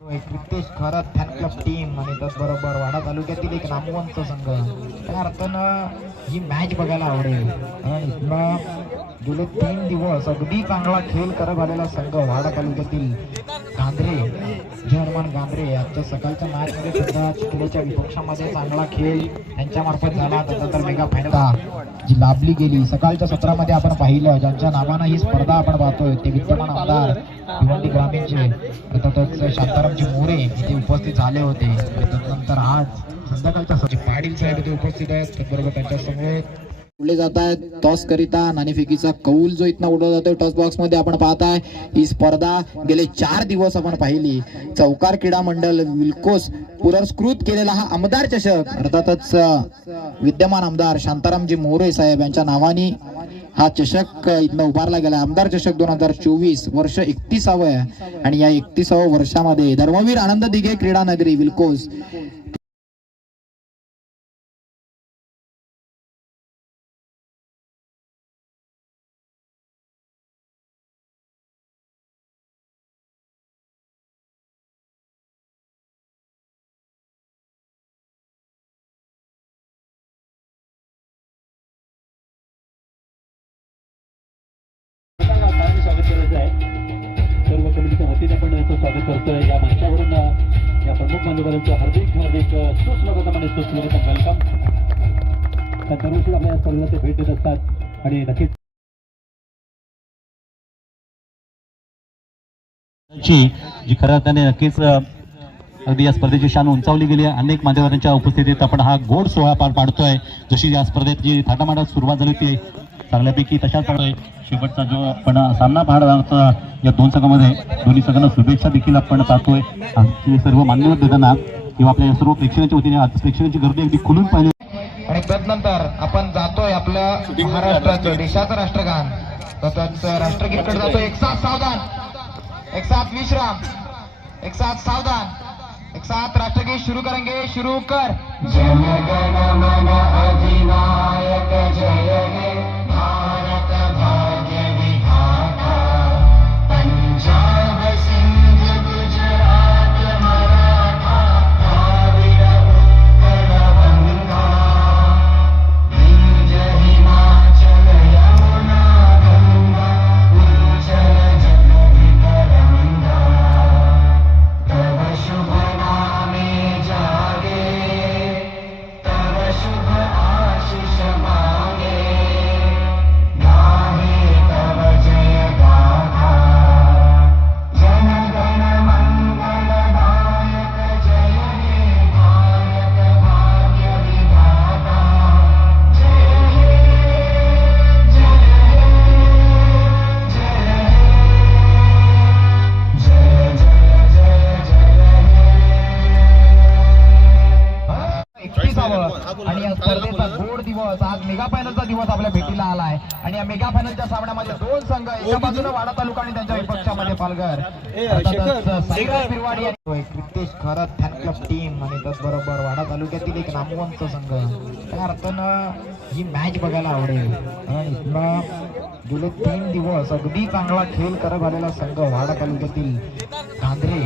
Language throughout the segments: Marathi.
एक Ritesh Kharat fan club team आणि त्याचबरोबर वाडा तालुक्यातील एक नामवंत संघ. त्या अर्थानं ही मॅच बघायला आवडेल. कारण इथला गेले तीन दिवस अगदी चांगला खेळ करत आलेला संघ वाडा तालुक्यातील गांधरे हनुमान गांधरे यांच्या सकाळच्या मॅच मध्ये सुद्धा चिखलेच्या विपक्षामध्ये चांगला खेळ यांच्यामार्फत झाला. त्यानंतर मेगा फायनल जी लाभली गेली. सकाळच्या सत्रामध्ये आपण पाहिलं ज्यांच्या नावानं ही स्पर्धा आपण पाहतोय ते विद्यमान आमदार भिवंडी ग्रामीणचे अर्थातच शांतारामजी मोरे इथे उपस्थित झाले होते. त्यानंतर आज संध्याकाळच्या सभेत पाटील साहेब इथे उपस्थित आहेत त्याचबरोबर त्यांच्यासमोर उडले जात आहेत टॉस करिता नाणेफेकीचा कौल जो इथनं उडला जातोय टॉस बॉक्समध्ये आपण पाहताय ही स्पर्धा गेले चार दिवस आपण पाहिली. चौकार क्रीडा मंडळ विल्कोस पुरस्कृत केलेला हा आमदार चषक. अर्थातच विद्यमान आमदार शांतारामजी मोरे साहेब यांच्या नावाने हा चषक इथनं उभारला गेला. आमदार चषक दोन हजार चोवीस वर्ष एकतीसावं आहे. आणि या एकतीसाव्या वर्षामध्ये धर्मवीर आनंद दिघे क्रीडा नगरी विल्कोस हार्दिक हार्दिक सुस्वागतम आणि सुस्वागतम वेलकम त्या दरवर्षी आपल्या या स्पर्धेला ते भेट देत असतात आणि नक्कीच जी खऱ्या अर्थाने नक्कीच अगदी या स्पर्धेची शान उंचावली गेली आहे. अनेक मान्यवरांच्या उपस्थितीत आपण हा गोड सोहळा पार पाडतोय. जशी या स्पर्धेत जी थाटामाटात सुरुवात झाली ती चांगल्यापैकी तशाच आहे शेवटचा जो आपण सामना पाहणार आहोत या दोन संघामध्ये दोन्ही संघांना शुभेच्छा देखील आपण पाहतोय. आमचे सर्व मान्यवर देताना किंवा आपल्या सर्व प्रेक्षकांच्या वतीने आज प्रेक्षकांची गर्दी अगदी खुलून पाहिली. आणि तदनंतर आपण जातोय आपल्या महाराष्ट्राचं देशाचं राष्ट्रगान. तसंच राष्ट्रगीतकडे जातोय एक साथ सावधान. एक साथ विश्राम. एक साथ सावधान. एक साथ राष्ट्रगीत शुरू करेंगे शुरू कर. जन गण मन अधिनायक जय पालघर अर्थातच साईराज बिरवाडी आणि एक Ritesh Kharat fan club team आणि त्याचबरोबर वाडा तालुक्यातील एक नामवंत संघ. त्या अर्थानं ही मॅच बघायला आवडेल. कारण इथनं गेले तीन दिवस अगदी चांगला खेळ करत आलेला संघ वाडा तालुक्यातील गांधरे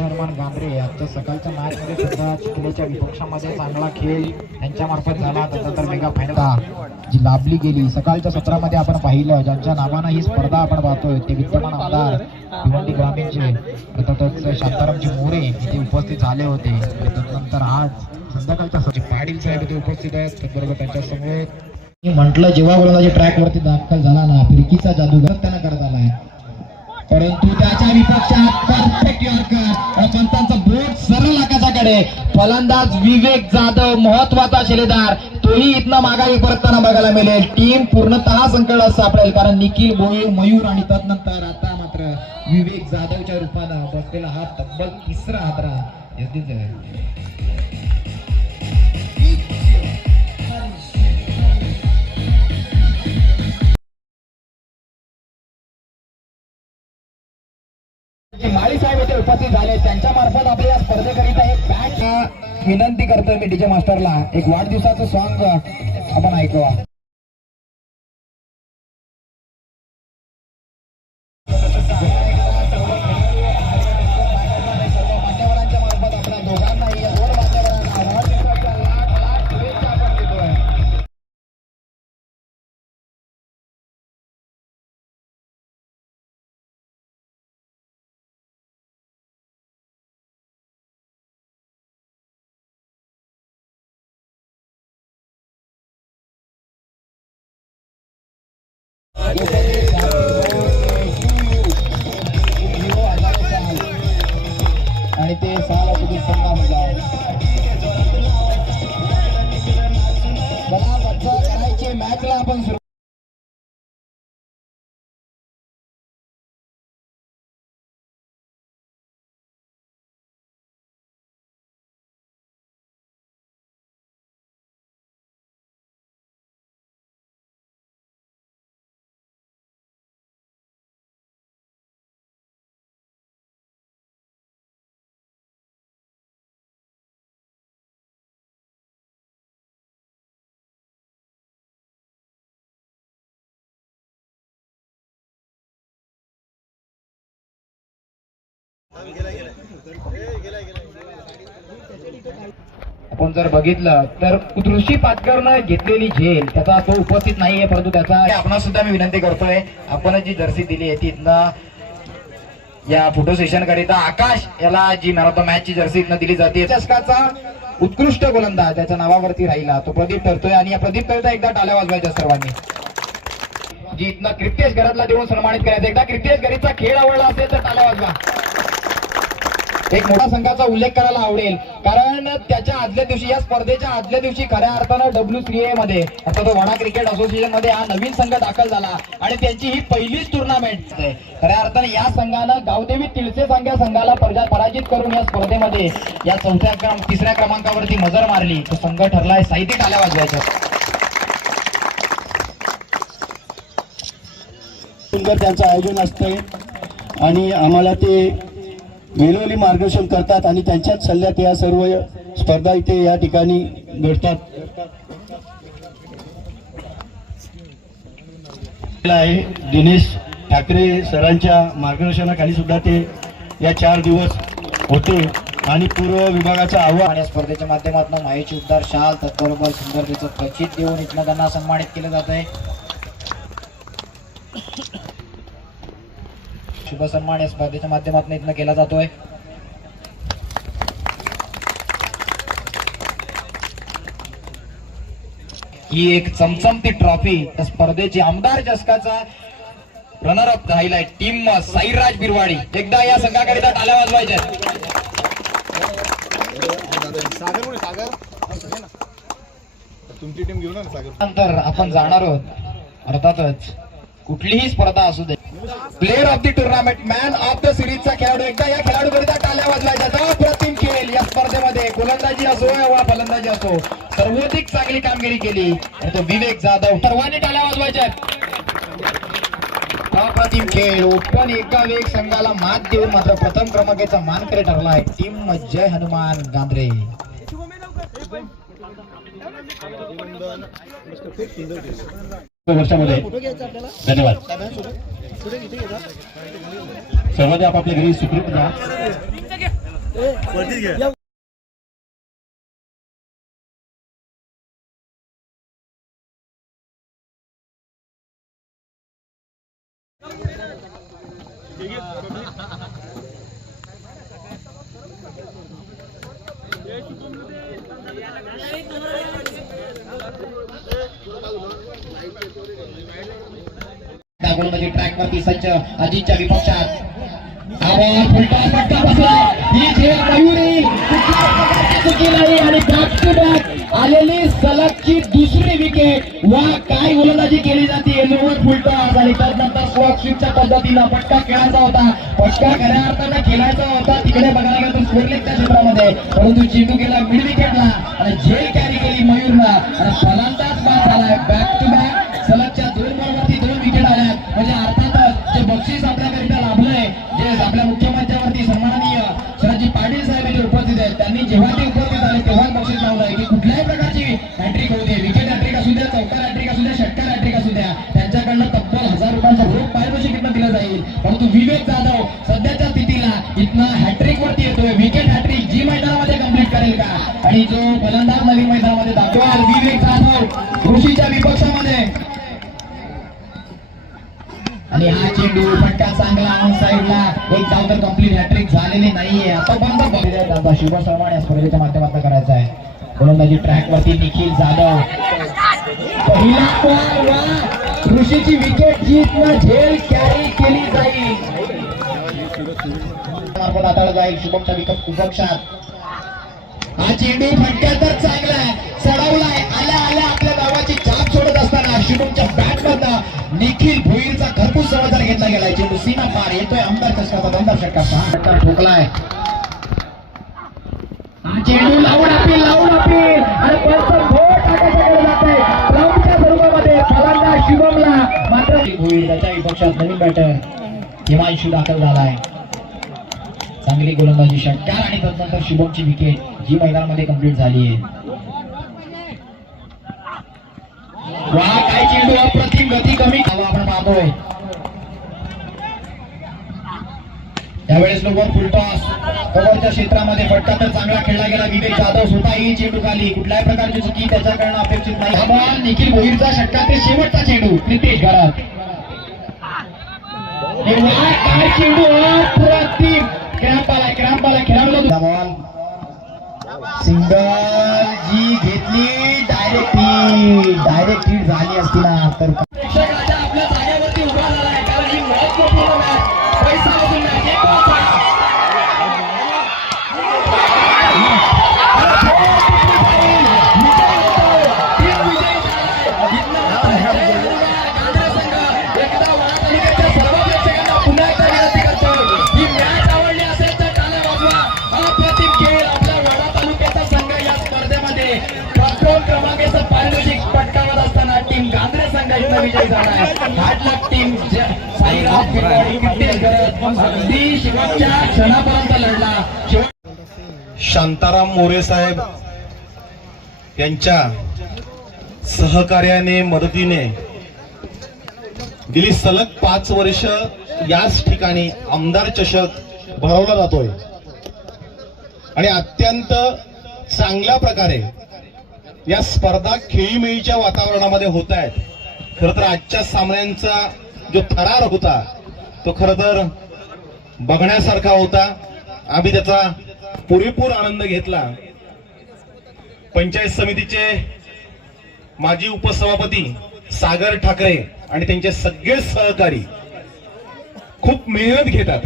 जय गांबरे गांधरे आजच्या सकाळच्या मॅच मध्ये सुद्धा चिखलेच्या विपक्षामध्ये चांगला खेळ यांच्यामार्फत झाला. त्याचा तर मेगा फायनल जी लाभली गेली. सकाळच्या सत्रामध्ये आपण पाहिलं ज्यांच्या नावानं ही स्पर्धा आपण पाहतोय ते विद्यमान आमदार भिवंडी ग्रामीणचे अर्थातच शांतारामजी मोरे इथे उपस्थित झाले होते. त्यानंतर आज संध्याकाळच्या सभेत पाटील साहेब इथे उपस्थित आहेत. त्याचबरोबर त्यांच्यासमोर मी म्हटलं जेव्हा गोलंदाजी ट्रॅक वरती दाखल झाला ना फिरकीचा जादूगर त्यांना करत आलाय. परंतु त्याच्या विपक्षात परफेक्ट यॉर्कर पंतांचा बोट सरळ आकाशाकडे फलंदाज विवेक जाधव महत्त्वाचा शिलेदार. तोही इथनं माघारी परतताना बघायला मिळेल. टीम पूर्णतः संकटात सापडेल कारण निखिल भोईर मयूर आणि तदनंतर आता मात्र विवेक जाधवच्या रूपानं बसलेला हा तब्बल तिसरा हादरा झाले. त्यांच्या मार्फत आपले या स्पर्धेकरिता एक बँड विनंती करतोय मी डीजे मास्टरला. एक वाढदिवसाचं सॉन्ग आपण ऐकवा. आणि ते सहाला सुधी पन्नास हजार आपण जर बघितलं तर कृषी पाटकरनं घेतलेली झेल त्याचा तो उपस्थित नाहीये परंतु त्याचा आपण सुद्धा मी विनंती करतोय आपण जी जर्सी दिली आहे तिथनं या फोटो सेशन करिता आकाश याला जी मॅरेथॉन मॅच ची जर्सी इथनं दिली जाते चषकाचा उत्कृष्ट गोलंदाज त्याच्या नावावरती राहिला तो प्रदीप ठरतोय आणि या प्रदीप करिता एकदा टाळ्या वाजवायच्या सर्वांनी. जी इथनं क्रिप्टेश घरातला देऊन सन्मानित करायचं एकदा क्रिप्टेश घरीचा खेळ आवडला असेल तर टाळ्या वाजवा. एक मोठा संघाचा उल्लेख करायला आवडेल. कारण त्याच्या आदल्या दिवशी या स्पर्धेच्या आदल्या दिवशी खऱ्या अर्थानं डब्ल्यू सी ए मध्ये आता तो वडा क्रिकेट असोसिएशनमध्ये हा नवीन संघ दाखल झाला. आणि त्यांची ही पहिलीच टुर्नामेंट आहे. खऱ्या अर्थानं या संघानं गावदेवी तिळसे संघ संघाला पराजित करून या स्पर्धेमध्ये या चौथ्या क्रम तिसऱ्या क्रमांकावरती मजर मारली. तो संघ ठरलाय साहित्य टाल्या वाजवायच्या सुंदर त्यांचं आयोजन असतंय. आणि आम्हाला ते वेळोवेळी मार्गदर्शन करतात आणि त्यांच्याच सल्ल्यात या सर्व स्पर्धा इथे या ठिकाणी घडतात. आहे दिनेश ठाकरे सरांच्या मार्गदर्शनाखाली सुद्धा ते या चार दिवस होते. आणि पूर्व विभागाचा आव्हान आणि या स्पर्धेच्या माध्यमातून माहिती उद्धार शाल त्याचबरोबर सुंदरतेचं प्रचित देऊन इथनं त्यांना सन्मानित केलं जात आहे शुभ सन्मान या स्पर्धेच्या माध्यमातून इथनं केला जातोय. ही एक चमचमती ट्रॉफी त्या स्पर्धेची आमदार चषकाचा रनर अप राहिलाय टीम साईराज बिरवाडी. एकदा या संघाकरिता टाळ्या वाजवायच्या तुमची टीम घेऊन ना सागर. नंतर आपण जाणार आहोत. अर्थातच कुठलीही स्पर्धा असू दे. Player of the tournament man of the सिरीजचा खेळाडू एकदा या खेळाडूकरिता टाळ्या वाजवायच्या अप्रतिम खेळ या स्पर्धेमध्ये. गोलंदाजी असो वा फलंदाजी असो. सर्वाधिक चांगली कामगिरी केली. आणि तो विवेक जाधव सर्वांनी टाळ्या वाजवायच्या अप्रतिम खेळ. ओपन एक संघाला मात देऊन मात्र प्रथम क्रमांकाचा मानकरी ठरला आहे. टीम जय हनुमान गांधरे वर्षामध्ये. धन्यवाद. सर्वांनी आपापल्या घरी सुखरूप जा. ट्रॅक वरती सज्ज विपक्षात. आवाज फुलटा फटका बसला. ही झेल मयुरी. चुकी नाही आणि बॅक टू बॅक आलेली सलगची दुसरी विकेट वा काय गोलंदाजी केली जाते लोवर फुलटा आणि त्यानंतर स्लॉक स्वीपच्या पद्धतीनं फटका खेळायचा होता. फटका खऱ्या अर्थानं खेळायचा होता. तिकडे बघायला गेलं तर स्कोरलेगच्या क्षेत्रामध्ये. परंतु चेंडू गेला मिड विकेटला आणि झेल कॅरी केली मयूरला आणि फलंदाज बाद झालाय. बॅक आपल्या सन्माननीय शरदजी पाटील साहेब इथे उपस्थित आहेत. त्यांनी जेव्हा ते आणि चेंडू फटका चांगला ऑन साईडला एक धाव तर कंप्लीट हॅट्रिक झालेली नाहीये आता बंद दादा शुभ सन्मान या स्पर्धेच्या माध्यमातून करायचा आहे गोलंदाजी ट्रॅक वरती निखिल जाधव पहिला बॉल ऋषीची विकेट जीतनं झेल कॅरी केली जाईल मार्फत हाताळला जाईल शुभमचा विकत उपक्षात हा चेंडू फटक्यात तर चांगला आहे चढवलाय आला आपल्या गावाची छाप सोडत असताना शुभमच्या बॅट मधनं निखिल घेतला गेलाय चेंडू सीमा पार येतोय. षटकाचा ठोकलाय. हा चेंडू लावून अपील लावून अपील आणि पंच जात आहे लावूनच्या स्वरूपामध्ये शुभमला मात्र भोईर त्याच्या विपक्षात नवीन बॅटर. हिमांशू दाखल झालाय. चांगली गोलंदाजी षटकार आणि तदनंतर शुभमची विकेट जी मैदानामध्ये कंप्लीट झाली आहे. वा काय चेंडू अप्रतिम गती कमी. आपण पाहतोय. त्यावेळेस लोक फुलटॉस कव्हरच्या क्षेत्रामध्ये फटका तर चांगला खेळला गेला. विवेक जाधव स्वतः ही चेंडू खाली. कुठल्याही प्रकारची चुकी त्याच्याकडनं अपेक्षित नाही. हा बॉल निखिल भोईरचा षटका ते शेवटचा चेंडू. नितेश घरात. काय चेंडू प्रतिम क्रॅम्प आलाय क्रॅम्प आलाय खेळाडूला बॉल. सिंगल जी घेतली डायरेक्ट डायरेक्ट हिट झाली असती ना. तर संघ झाला आहे. टीम करत अगदी शेवटच्या क्षणापर्यंत लढला. शांताराम मोरे साहेब यांच्या सहकार्याने मदतीने गेली सलग पाच वर्ष याच ठिकाणी आमदार चषक भरवला जातोय. आणि अत्यंत चांगल्या प्रकारे या स्पर्धा खेळीमेळीच्या वातावरणामध्ये होत आहेत. खर तर आजच्या सामन्यांचा जो थरार होता तो खर तर बघण्यासारखा होता. आम्ही त्याचा पुरेपूर आनंद घेतला. पंचायत समितीचे माजी उपसभापती सागर ठाकरे आणि त्यांचे सगळे सहकारी खूप मेहनत घेतात.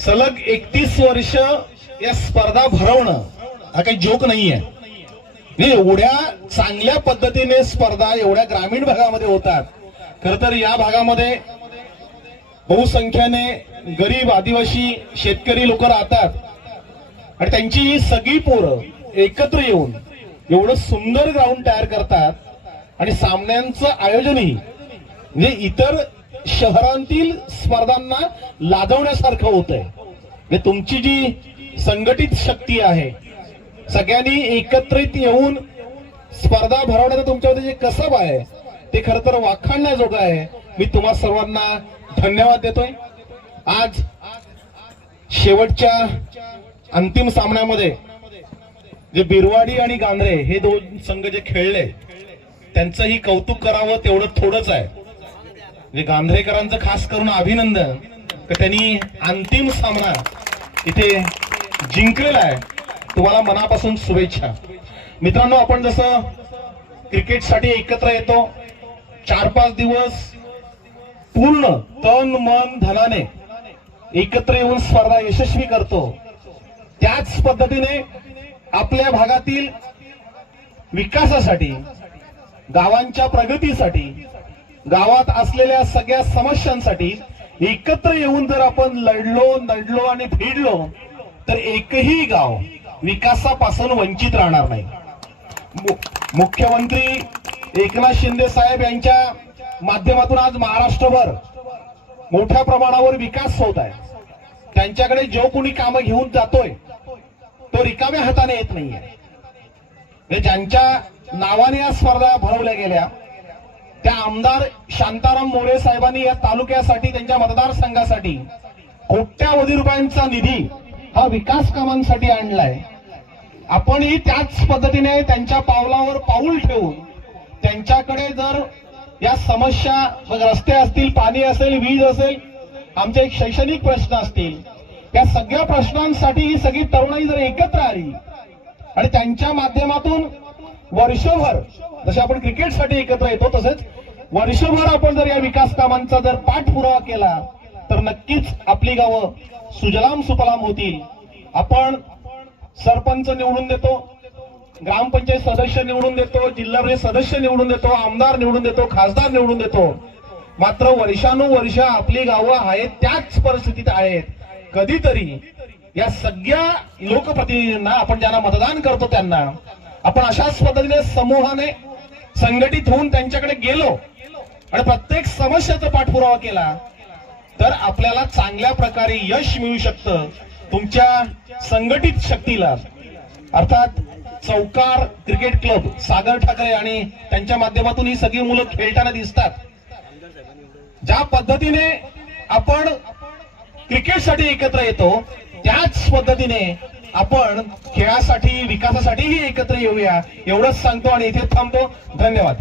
सलग एकतीस वर्ष या स्पर्धा भरवणं हा काही जोक नाहीये. आहे एवढ्या चांगल्या पद्धतीने स्पर्धा एवढ्या ग्रामीण भागामध्ये होतात. खर तर या भागामध्ये बहुसंख्याने गरीब आदिवासी शेतकरी लोक राहतात. आणि त्यांची ही सगळी पोरं एकत्र येऊन एवढं सुंदर ग्राउंड तयार करतात. आणि सामन्यांचं आयोजनही म्हणजे इतर शहरांतील स्पर्धांना लादवण्यासारखं होत आहे म्हणजे तुमची जी संघटित शक्ती आहे सगळ्यांनी एकत्रित येऊन स्पर्धा भरवण्याचं तुमच्यामध्ये जे कसब आहे ते खरं तर वाखाणण्याजोगं आहे. मी तुम्हा सर्वांना धन्यवाद देतोय. आज शेवटच्या अंतिम सामन्यामध्ये जे बिरवाडी आणि गांधरे हे दोन संघ जे खेळले त्यांचंही कौतुक करावं तेवढं थोडंच आहे. म्हणजे गांधरेकरांचं खास करून अभिनंदन त्यांनी अंतिम सामना इथे जिंकलेला आहे. तुम्हाला मनापासून शुभेच्छा. मित्रांनो आपण जसं क्रिकेटसाठी एकत्र येतो चार पाच दिवस पूर्ण तन मन धनाने एकत्र येऊन स्पर्धा यशस्वी करतो. त्याच पद्धतीने आपल्या भागातील विकासासाठी गावांच्या प्रगतीसाठी गावात असलेल्या सगळ्या समस्यांसाठी एकत्र येऊन जर आपण लढलो नडलो आणि भिडलो तर एकही गाव विकासापासून वंचित राहणार नाही. मु- मुख्यमंत्री एकनाथ शिंदे साहेब यांच्या माध्यमातून आज महाराष्ट्रभर मोठ्या प्रमाणावर विकास होत आहे. त्यांच्याकडे जो कोणी कामं घेऊन जातोय तो रिकाम्या हाताने येत नाहीये. म्हणजे ज्यांच्या नावाने या स्पर्धा भरवल्या गेल्या त्या आमदार शांताराम मोरे साहेबांनी या तालुक्यासाठी त्यांच्या मतदारसंघासाठी कोट्यावधी रुपयांचा निधी हा विकास कामांसाठी आणलाय. आपणही त्याच पद्धतीने त्यांच्या पावलावर पाऊल ठेवून त्यांच्याकडे जर या समस्या मग रस्ते असतील पाणी असेल वीज असेल आमचे एक शैक्षणिक प्रश्न असतील या सगळ्या प्रश्नांसाठी ही सगळी तरुणाई जर एकत्र आली आणि त्यांच्या माध्यमातून वर्षभर जसे आपण क्रिकेटसाठी एकत्र येतो तसेच वर्षभर आपण जर या विकास कामांचा जर पाठपुरावा केला तर नक्कीच आपली गावं सुजलाम सुफलाम होतील. आपण सरपंच निवडून देतो ग्रामपंचायत सदस्य निवडून देतो जिल्हा परिषद सदस्य निवडून देतो आमदार निवडून देतो खासदार निवडून देतो. मात्र वर्षानुवर्ष आपली गावं आहेत त्याच परिस्थितीत आहेत. कधीतरी या सगळ्या लोकप्रतिनिधींना आपण ज्यांना मतदान करतो त्यांना आपण अशाच पद्धतीने समूहाने संघटित होऊन त्यांच्याकडे गेलो आणि प्रत्येक समस्याचा पाठपुरावा केला तर आपल्याला चांगल्या प्रकारे यश मिळू शकतं तुमच्या संघटित शक्तीला. अर्थात चौकार क्रिकेट क्लब सागर ठाकरे आणि त्यांच्या माध्यमातून ही सगळी मुलं खेळताना दिसतात. ज्या पद्धतीने आपण क्रिकेटसाठी एकत्र येतो त्याच पद्धतीने आपण खेळासाठी विकासासाठीही एकत्र येऊया. एवढंच सांगतो आणि इथे थांबतो. धन्यवाद.